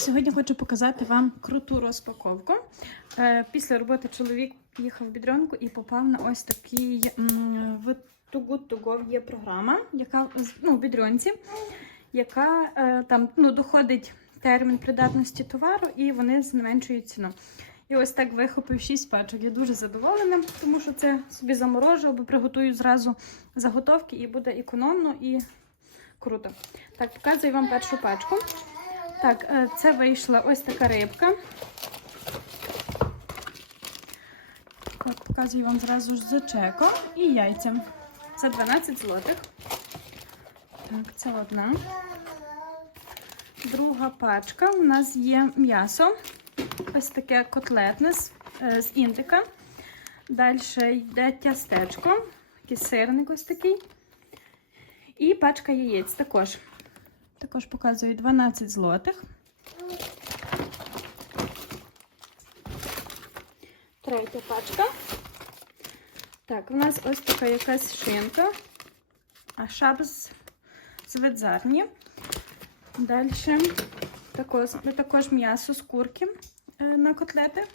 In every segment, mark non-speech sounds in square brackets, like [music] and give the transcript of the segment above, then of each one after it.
Сьогодні хочу показати вам круту розпаковку. Е, Після роботи чоловік їхав в бідрянку і попав на ось такий в Go є програма, яка ну, в бідрянці, яка е, там ну, доходить термін придатності товару і вони зменшують ціну. І ось так вихопив 6 пачок. Я дуже задоволена, тому що це собі заморожу або приготую зразу заготовки і буде економно і круто. Так, показую вам першу пачку. Так, е, це вийшла ось така рибка. Показую вам зразу ж чеком і яйця. Це 12 злотих. Так, це одна. Друга пачка. У нас є м'ясо. Ось таке котлетне з, е, з індика. Далі йде тястечко, такий сирник ось такий. І пачка яєць також. Також показую 12 злотих. Третя пачка. Так, у нас ось така якась шинка. А шаб з, з видзарні. Далі також, також м'ясо з курки е, на котлети.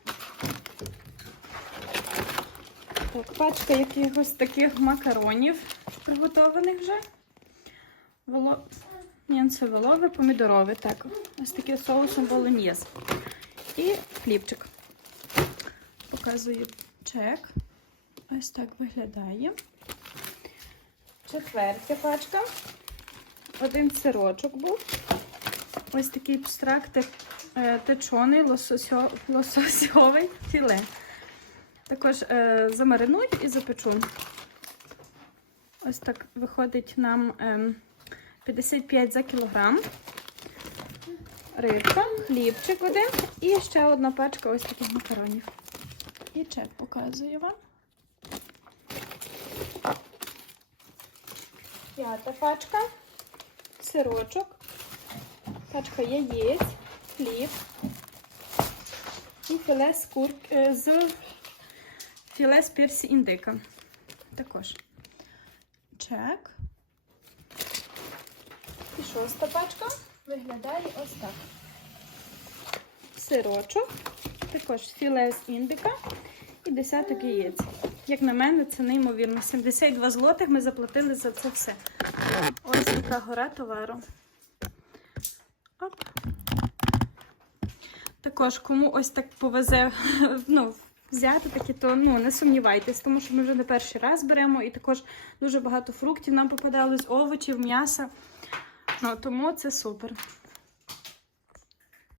Так, пачка якихось таких макаронів приготованих вже. Воло... М'янцевелове, помідорове, так. Ось таким соусом болоньєз. І хлібчик. Показую чек. Ось так виглядає. Четвертя пачка. Один сирочок був. Ось такий абстракт е, течоний лососьо... лососьовий філе. Також е, замариную і запечу. Ось так виходить нам е, 55 за кілограм. Рибка, хлібчик один і ще одна пачка ось таких макаронів. І чек показую вам. П'ята пачка, сирочок, пачка яєць, хліб і філе з кур... е, з філе з пірсі індика. Також чек. Шоста пачка виглядає ось так. Сирочок, також філе з індика і десяток яєць. Як на мене, це неймовірно. 72 злотих ми заплатили за це все. Ось така гора товару. Оп. Також, кому ось так повезе [laughs] ну, взяти такі, то ну, не сумнівайтесь, тому що ми вже не перший раз беремо і також дуже багато фруктів нам попадали з овочів, м'яса. Ну, тому це супер.